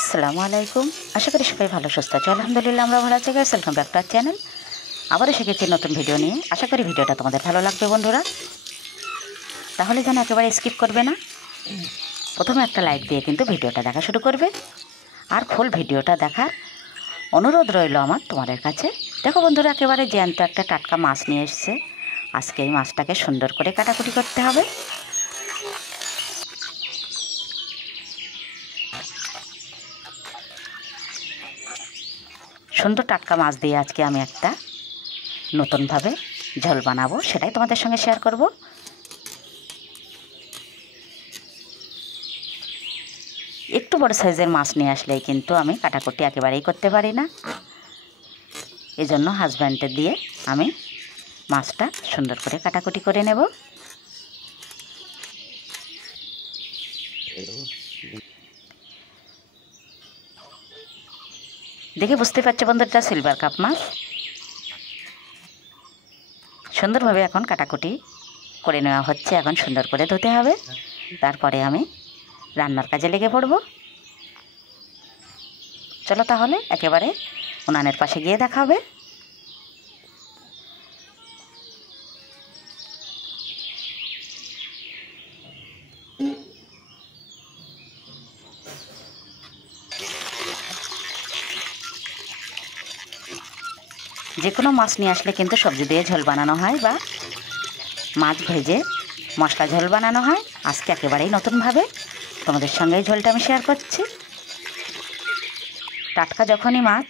আসসালামু আলাইকুম। আশা করি সবাই ভালো সুস্থ আছে। আলহামদুলিল্লাহ আমরা ভালো আছি। Guys, welcome back to our channel. আবারও শিখেছি নতুন ভিডিও নিয়ে। আশা করি ভিডিওটা তোমাদের ভালো লাগবে বন্ধুরা। তাহলে যেন একেবারে স্কিপ করবে না, প্রথমে একটা লাইক দিয়ে কিন্তু ভিডিওটা দেখা শুরু করবে। আর ফুল ভিডিওটা দেখার অনুরোধ রইল আমার তোমাদের কাছে। দেখো বন্ধুরা, একেবারে জ্যান্ত একটা টাটকা মাছ নিয়ে এসছে। আজকে এই মাছটাকে সুন্দর করে কাটাকুটি করতে হবে। সুন্দর টাটকা মাছ দিয়ে আজকে আমি একটা নতুনভাবে ঝোল বানাবো, সেটাই তোমাদের সঙ্গে শেয়ার করব। একটু বড় সাইজের মাছ নিয়ে আসলেই কিন্তু আমি কাটাকুটি একেবারেই করতে পারি না। এজন্য হাজব্যান্ডে দিয়ে আমি মাছটা সুন্দর করে কাটাকুটি করে নেব। দেখে বুঝতে পারছো বন্ধুরা, সিলভার কাপ মাছ। সুন্দরভাবে এখন কাটাকুটি করে নেওয়া হচ্ছে। এখন সুন্দর করে ধুতে হবে, তারপরে আমি রান্নার কাজে লেগে পড়ব। চলো তাহলে একেবারে উনানের পাশে গিয়ে দেখা হবে। যে কোনো মাছ নিয়ে আসলে কিন্তু সবজি দিয়ে ঝোল বানানো হয় বা মাছ ভেজে মশলা ঝোল বানানো হয়। আজকে একেবারেই নতুনভাবে তোমাদের সঙ্গে এই ঝোলটা আমি শেয়ার করছি। টাটকা যখনই মাছ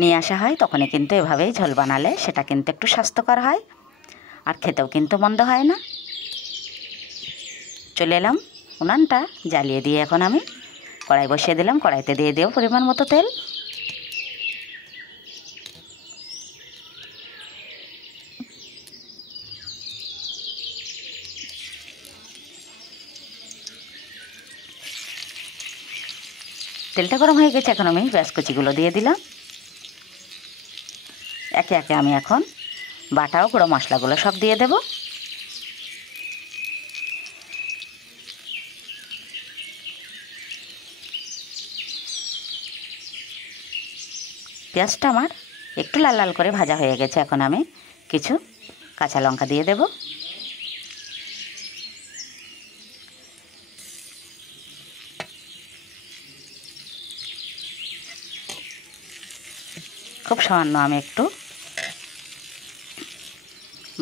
নিয়ে আসা হয় তখনই কিন্তু এভাবেই ঝোল বানালে সেটা কিন্তু একটু স্বাস্থ্যকর হয়, আর খেতেও কিন্তু মন্দ হয় না। চলে এলাম উনানটা জ্বালিয়ে দিয়ে এখন আমি কড়াই বসিয়ে দিলাম। কড়াইতে দিয়ে দেব পরিমাণ মতো তেল। তেলটা গরম হয়ে গেছে, এখন আমি পেঁয়াজ কুচিগুলো দিয়ে দিলাম। একে একে আমি এখন বাটা ও গুঁড়ো মশলাগুলো সব দিয়ে দেব। পেঁয়াজটা আমার একটু লাল লাল করে ভাজা হয়ে গেছে। এখন আমি কিছু কাঁচা লঙ্কা দিয়ে দেব। খুব সামান্য আমি একটু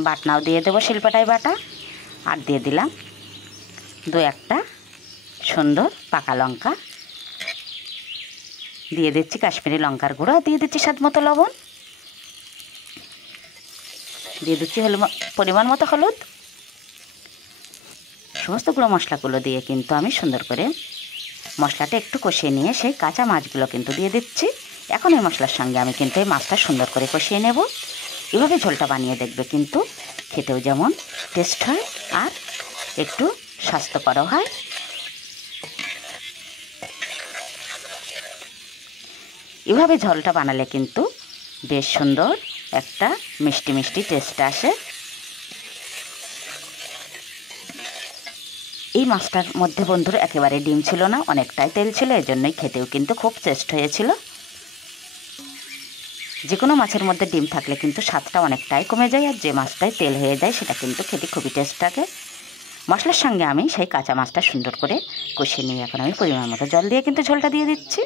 বাটনাও দিয়ে দেবো, শিলপাটায় বাটা। আর দিয়ে দিলাম দু একটা সুন্দর পাকা লঙ্কা। দিয়ে দিচ্ছি কাশ্মীরি লঙ্কার গুঁড়ো, দিয়ে দিচ্ছি স্বাদ মতো লবণ, দিয়ে দিচ্ছি পরিমাণ মতো হলুদ। সমস্ত গুঁড়ো মশলাগুলো দিয়ে কিন্তু আমি সুন্দর করে মশলাটা একটু কষিয়ে নিয়ে সেই কাঁচা মাছগুলো কিন্তু দিয়ে দিচ্ছি। এখন এই মশলার সঙ্গে আমি কিন্তু এই মাছটা সুন্দর করে কষিয়ে নেব। এভাবে ঝোলটা বানিয়ে দেখবে, কিন্তু খেতেও যেমন টেস্ট হয় আর একটু স্বাস্থ্যকরও হয়। এভাবে ঝোলটা বানালে কিন্তু বেশ সুন্দর একটা মিষ্টি মিষ্টি টেস্ট আসে। এই মাছটার মধ্যে বন্ধুরা একেবারে ডিম ছিল না, অনেকটাই তেল ছিল, এজন্যই খেতেও কিন্তু খুব টেস্ট হয়েছিল। যে কোনো মাছের মধ্যে ডিম থাকলে কিন্তু স্বাদটা অনেকটাই কমে যায়, আর যে মাছটায় তেল হয়ে যায় সেটা কিন্তু খেতে খুবই টেস্ট থাকে। মশলার সঙ্গে আমি সেই কাঁচা মাছটা সুন্দর করে কষিয়ে নিয়ে এখন আমি পরিমাণ মতো জল দিয়ে কিন্তু ঝোলটা দিয়ে দিচ্ছি।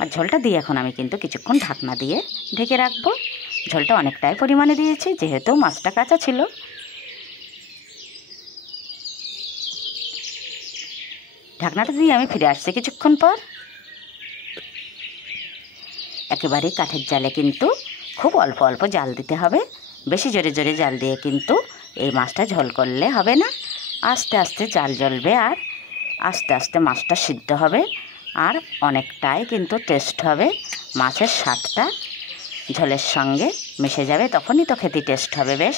আর ঝোলটা দিয়ে এখন আমি কিন্তু কিছুক্ষণ ঢাকনা দিয়ে ঢেকে রাখবো। ঝোলটা অনেকটাই পরিমাণে দিয়েছি, যেহেতু মাছটা কাঁচা ছিল। ঢাকনাটা দিয়ে আমি ফিরে আসছি কিছুক্ষণ পর। একেবারে কাঠের জালে কিন্তু খুব অল্প অল্প জাল দিতে হবে, বেশি জোরে জোরে জাল দিয়ে কিন্তু এই মাছটা ঝোল করলে হবে না। আস্তে আস্তে জাল জ্বলবে আর আস্তে আস্তে মাছটা সিদ্ধ হবে, আর অনেকটাই কিন্তু টেস্ট হবে। মাছের স্বাদটা ঝোলের সঙ্গে মিশে যাবে, তখনই তো খেতে টেস্ট হবে বেশ।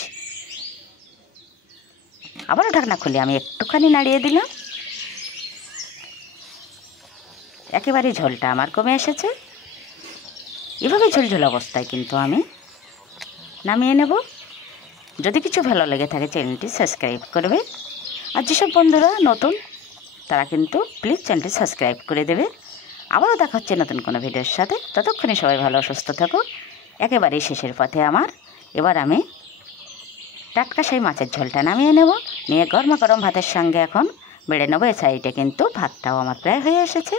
আবারও ঢাকনা খুলে আমি একটুখানি নাড়িয়ে দিলাম। একেবারে ঝোলটা আমার কমে এসেছে। এভাবে ঝোলঝোল অবস্থায় কিন্তু আমি নামিয়ে নেব। যদি কিছু ভালো লেগে থাকে চ্যানেলটি সাবস্ক্রাইব করবে, আর যেসব বন্ধুরা নতুন তারা কিন্তু প্লিজ চ্যানেলটি সাবস্ক্রাইব করে দেবে। আবারও দেখা হচ্ছে নতুন কোনো ভিডিওর সাথে। ততক্ষণে সবাই ভালো সুস্থ থাকো। একেবারেই শেষের পথে আমার। এবার আমি টাটকা সেই মাছের ঝোলটা নামিয়ে নেব, নিয়ে গরমা গরম ভাতের সঙ্গে এখন বেড়ে নেবো। এই সাইডে কিন্তু ভাতটাও আমার প্রায় হয়ে এসেছে।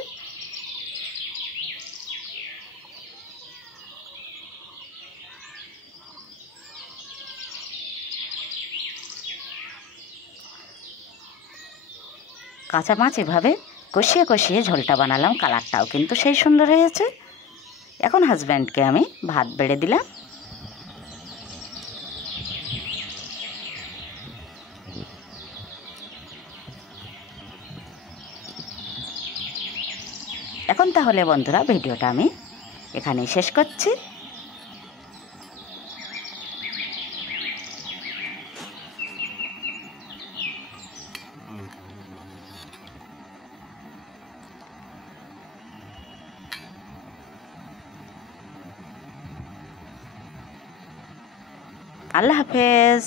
কাঁচা মাছ এভাবে কষিয়ে কষিয়ে ঝোলটা বানালাম, কালারটাও কিন্তু সেই সুন্দর হয়েছে। এখন হাজব্যান্ডকে আমি ভাত বেড়ে দিলাম। এখন তাহলে বন্ধুরা ভিডিওটা আমি এখানেই শেষ করছি। আল্লাহ হাফেজ।